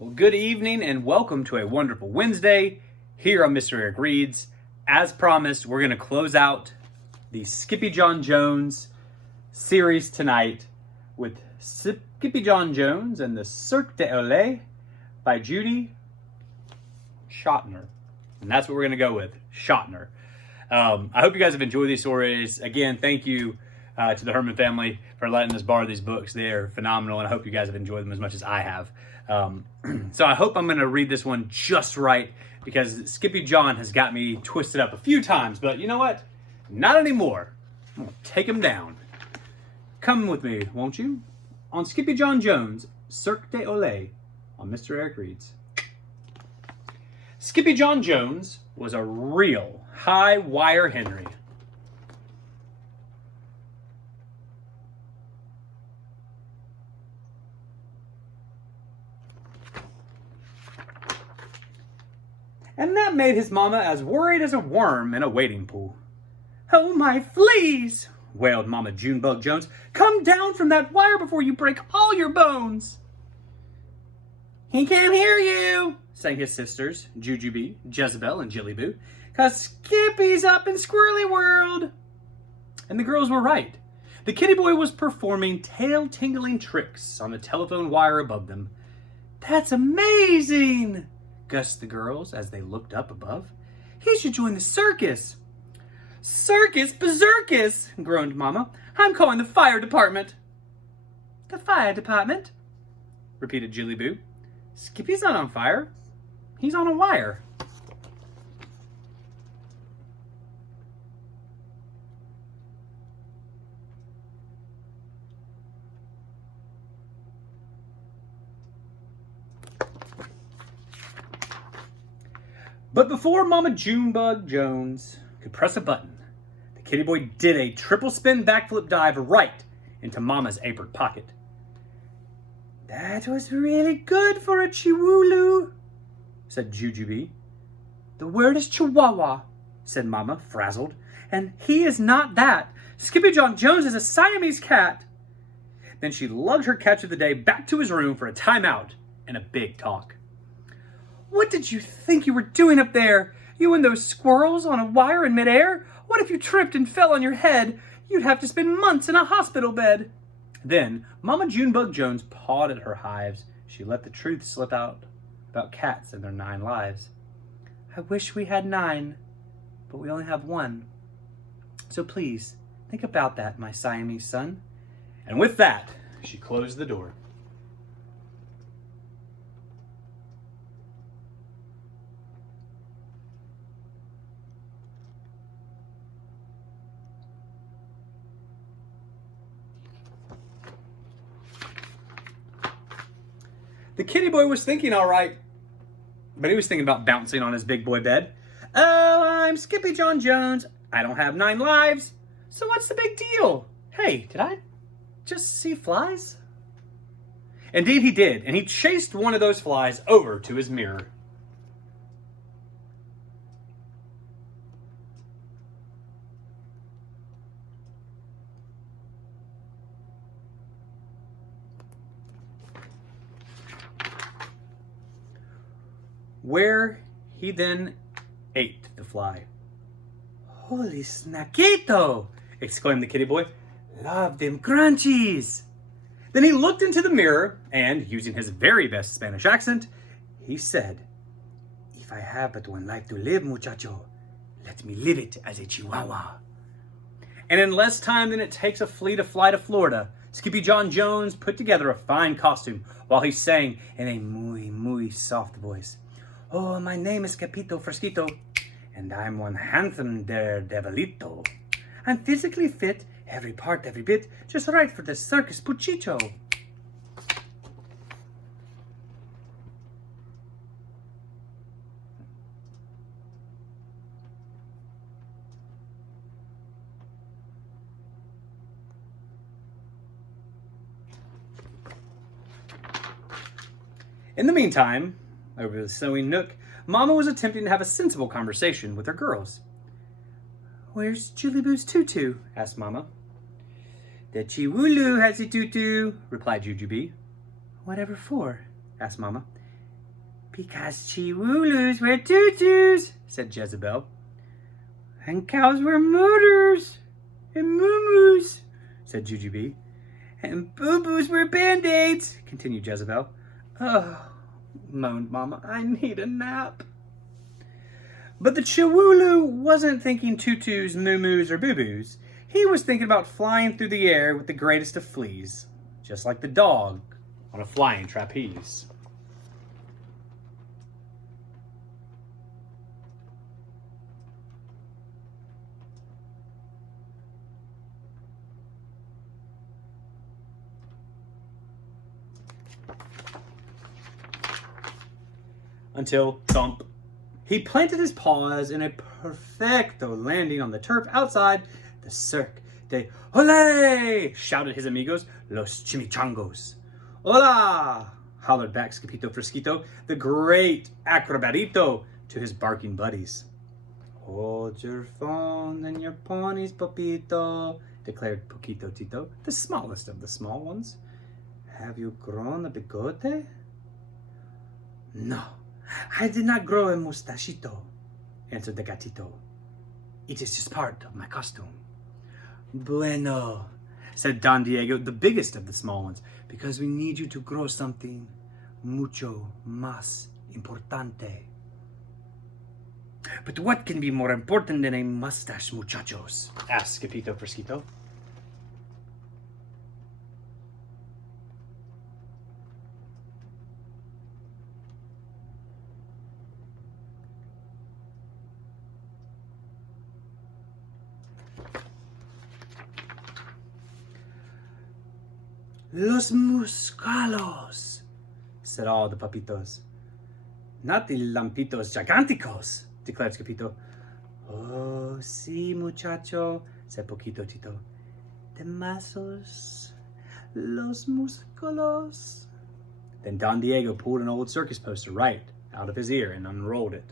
Well, good evening and welcome to a wonderful Wednesday here on Mr. Eric Reads. As promised, we're going to close out the Skippyjon Jones series tonight with Skippyjon Jones and the Cirque du by Judy Schachner. And that's what we're going to go with, Schachner. I hope you guys have enjoyed these stories. Again, thank you to the Herman family for letting us borrow these books. They're phenomenal, and I hope you guys have enjoyed them as much as I have. So I hope I'm going to read this one just right, because Skippyjon has got me twisted up a few times, but you know what? Not anymore. I'm going to take him down. Come with me, won't you? On Skippyjon Jones, Cirque du on Mr. Eric Reads. Skippyjon Jones was a real high-wire Henry. And that made his mama as worried as a worm in a wading pool. "Oh, my fleas!" wailed Mama Junebug Jones. "Come down from that wire before you break all your bones." "He can't hear you," sang his sisters, Jujubee, Jezebel, and Jillyboo, "'cause Skippy's up in Squirrely World." And the girls were right. The kitty boy was performing tail-tingling tricks on the telephone wire above them. "That's amazing!" gushed the girls as they looked up above. "He should join the circus." "Circus berserkus," groaned Mama. "I'm calling the fire department." "The fire department?" repeated Jillyboo. "Skippy's not on fire. He's on a wire." But before Mama Junebug Jones could press a button, the kitty boy did a triple spin backflip dive right into Mama's apron pocket. "That was really good for a Chiwooloo," said Jujubee. "The word is Chihuahua," said Mama, frazzled. "And he is not that. Skippyjon Jones is a Siamese cat." Then she lugged her catch of the day back to his room for a timeout and a big talk. "What did you think you were doing up there? You and those squirrels on a wire in midair? What if you tripped and fell on your head? You'd have to spend months in a hospital bed." Then Mama Junebug Jones pawed at her hives. She let the truth slip out about cats and their 9 lives. "I wish we had 9, but we only have 1. So please, think about that, my Siamese son." And with that, she closed the door. The kitty boy was thinking all right, but he was thinking about bouncing on his big boy bed. "Oh, I'm Skippyjon Jones. I don't have 9 lives. So what's the big deal? Hey, did I just see flies?" Indeed he did, and he chased one of those flies over to his mirror. Where he then ate the fly. "Holy snackito!" exclaimed the kitty boy. "Love them crunchies." Then he looked into the mirror and, using his very best Spanish accent, he said, "If I have but one life to live, muchacho, let me live it as a Chihuahua." And in less time than it takes a flea to fly to Florida, Skippyjon Jones put together a fine costume while he sang in a muy soft voice. "Oh, my name is Capito Fresquito, and I'm one handsome daredevilito. I'm physically fit, every part, every bit, just right for the circus puchicho." In the meantime, over the sewing nook, Mama was attempting to have a sensible conversation with her girls. "Where's Jillyboo's tutu?" asked Mama. "The Chiwooloo has a tutu," replied Jujubee. "Whatever for?" asked Mama. Because chiwulus wear tutus, said Jezebel. And cows wear motors and moo-moos, said Jujubee. And boo-boos wear band-aids, continued Jezebel. Oh, moaned Mama, I need a nap. But the Chiwulu wasn't thinking tutus, moo-moos, or boo-boos. He was thinking about flying through the air with the greatest of fleas, just like the dog on a flying trapeze. Until, thump, he planted his paws in a perfecto landing on the turf outside the Cirque de Ole! Shouted his amigos, los chimichangos. Hola! Hollered back Skippyjo Frisquito, the great acrobatito, to his barking buddies. Hold your phone and your ponies, Papito, declared Poquito Tito, the smallest of the small ones. Have you grown a bigote? No. I did not grow a mustachito, answered the gatito. It is just part of my costume. Bueno, said Don Diego, the biggest of the small ones, because we need you to grow something mucho más importante. But what can be more important than a mustache, muchachos? Asked Skippyjo Frisquito. Los muscalos, said all the papitos. Not the lampitos giganticos, declared Skippyjo. Oh, sí, muchacho, said Poquito Tito. The muscles, los musculos. Then Don Diego pulled an old circus poster right out of his ear and unrolled it.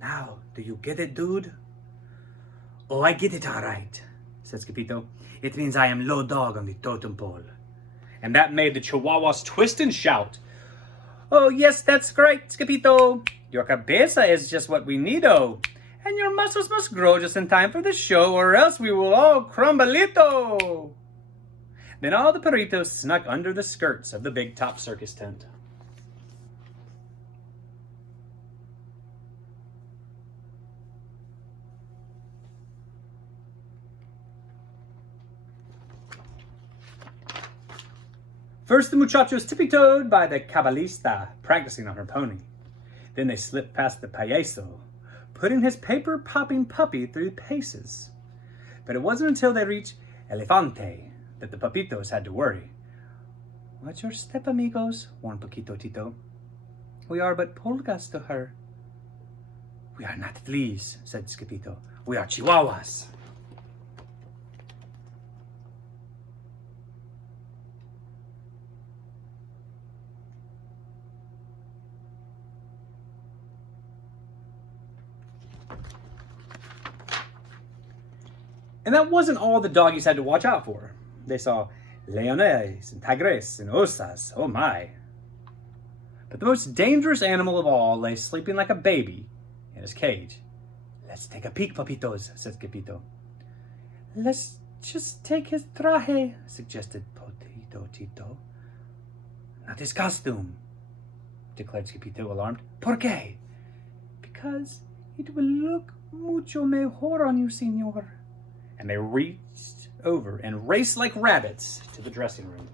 Now, do you get it, dude? Oh, I get it all right, said Skippyjo. It means I am low dog on the totem pole. And that made the Chihuahuas twist and shout. Oh, yes, that's great, Skippyjo. Your cabeza is just what we need-o. And your muscles must grow just in time for the show, or else we will all crumbalito. Then all the perritos snuck under the skirts of the big top circus tent. First, the muchachos tippy-toed by the cabalista, practicing on her pony. Then they slipped past the payaso, putting his paper-popping puppy through paces. But it wasn't until they reached Elefante that the papitos had to worry. Watch your step, amigos, warned Poquito Tito. We are but pulgas to her. We are not fleas, said Skippyjo. We are chihuahuas. And that wasn't all the doggies had to watch out for. They saw leones and tigres and osas, oh my. But the most dangerous animal of all lay sleeping like a baby in his cage. Let's take a peek, papitos, said Skippyjo. Let's just take his traje, suggested Poquito Tito. Not his costume, declared Skippyjo, alarmed. ¿Por qué? Because it will look mucho mejor on you, senor. And they reached over and raced like rabbits to the dressing room.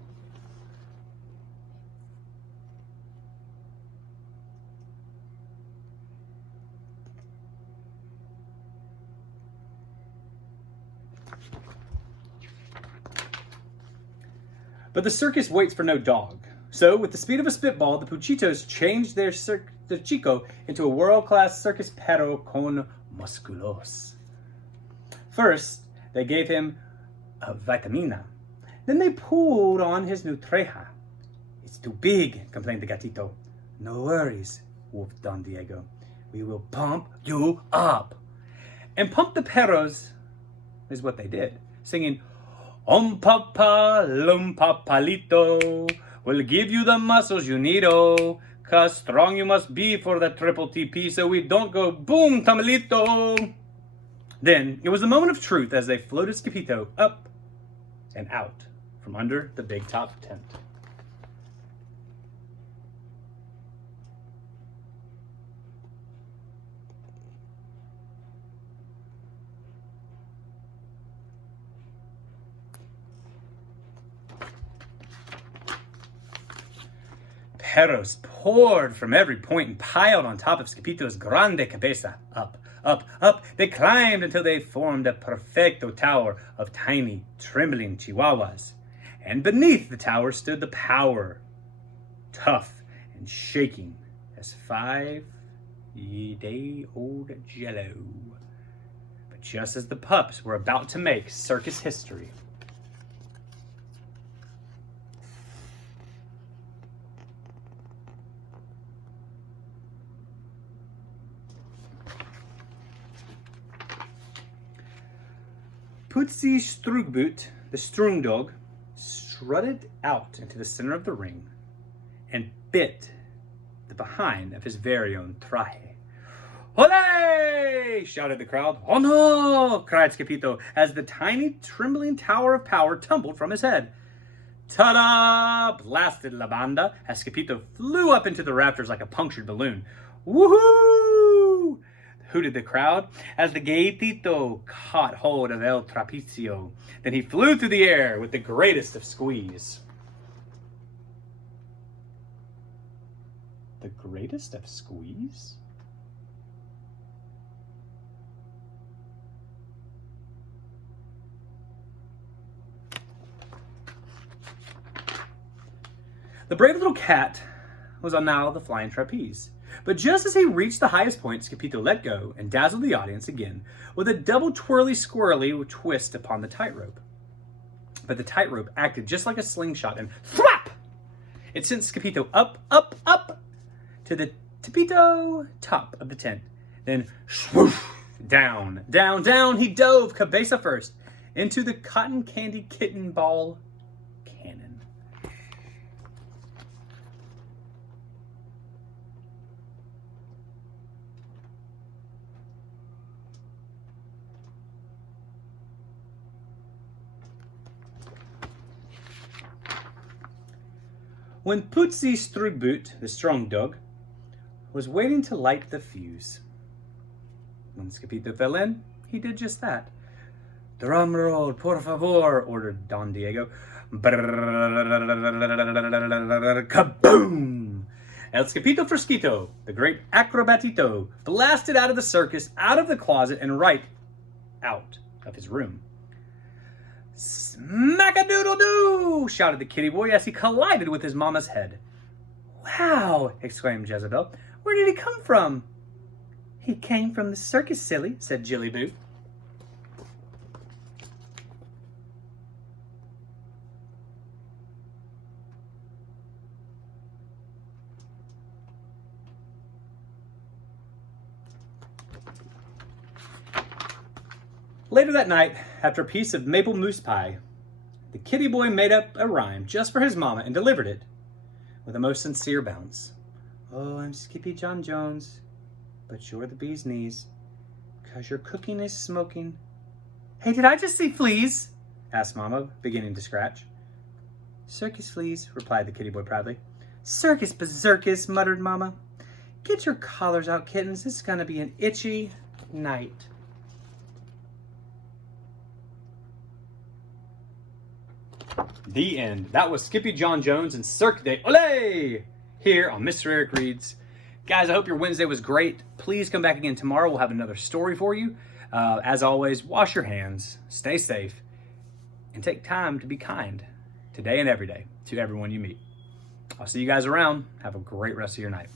But the circus waits for no dog. So, with the speed of a spitball, the Puchitos changed their Chico into a world-class circus perro con musculos. First, they gave him a vitamina. Then they pulled on his new treja. It's too big, complained the gatito. No worries, wolfed Don Diego. We will pump you up. And pump the perros is what they did, singing, papa, lum papalito, will give you the muscles you need, oh. 'Cause strong you must be for that triple TP so we don't go boom, tamalito. Then it was the moment of truth as they floated Skippyjon up and out from under the big top tent. Perros poured from every point and piled on top of Skippyjon's grande cabeza. Up, up, up, they climbed until they formed a perfecto tower of tiny, trembling chihuahuas. And beneath the tower stood the power, tough and shaking as 5-day-old Jello. But just as the pups were about to make circus history, Pootsie Strugboot, the strung dog, strutted out into the center of the ring and bit the behind of his very own traje. "Olé!" shouted the crowd. "Oh no!" cried Skippyjon as the tiny, trembling tower of power tumbled from his head. "Ta-da!" blasted La Banda as Skippyjon flew up into the rafters like a punctured balloon. "Woohoo!" hooted the crowd as the gatito caught hold of El Trapecio. Then he flew through the air with the greatest of squeeze. The greatest of squeeze? The brave little cat was on now the flying trapeze. But just as he reached the highest point, Skippyjon let go and dazzled the audience again with a double twirly-squirly twist upon the tightrope. But the tightrope acted just like a slingshot and thwap! It sent Skippyjon up, up, up to the tippito top of the tent. Then swoosh! Down, down, down he dove, cabeza first, into the cotton candy kitten ball cannon. When Pootsie Strugboot, the strong dog, was waiting to light the fuse. When Skippyjon fell in, he did just that. "Drum roll, por favor," ordered Don Diego. Kaboom! El Skippyjon Fresquito, the great acrobatito, blasted out of the circus, out of the closet, and right out of his room. "Smack-a-doodle-doo!" shouted the kitty boy as he collided with his mama's head. "Wow!" exclaimed Jezebel. "Where did he come from?" "He came from the circus, silly," said Jilly Boo. Later that night, after a piece of maple mousse pie, the kitty boy made up a rhyme just for his mama and delivered it with a most sincere bounce. "Oh, I'm Skippyjon Jones, but you're the bee's knees, 'cause your cooking is smoking." "Hey, did I just see fleas?" asked Mama, beginning to scratch. "Circus fleas," replied the kitty boy proudly. "Circus berserkus," muttered Mama. "Get your collars out, kittens. It's gonna be an itchy night." The end. That was Skippyjon Jones and Cirque de Olé here on Mr. Eric Reads. Guys, I hope your Wednesday was great. Please come back again tomorrow. We'll have another story for you. As always, wash your hands, stay safe, and take time to be kind today and every day to everyone you meet. I'll see you guys around. Have a great rest of your night.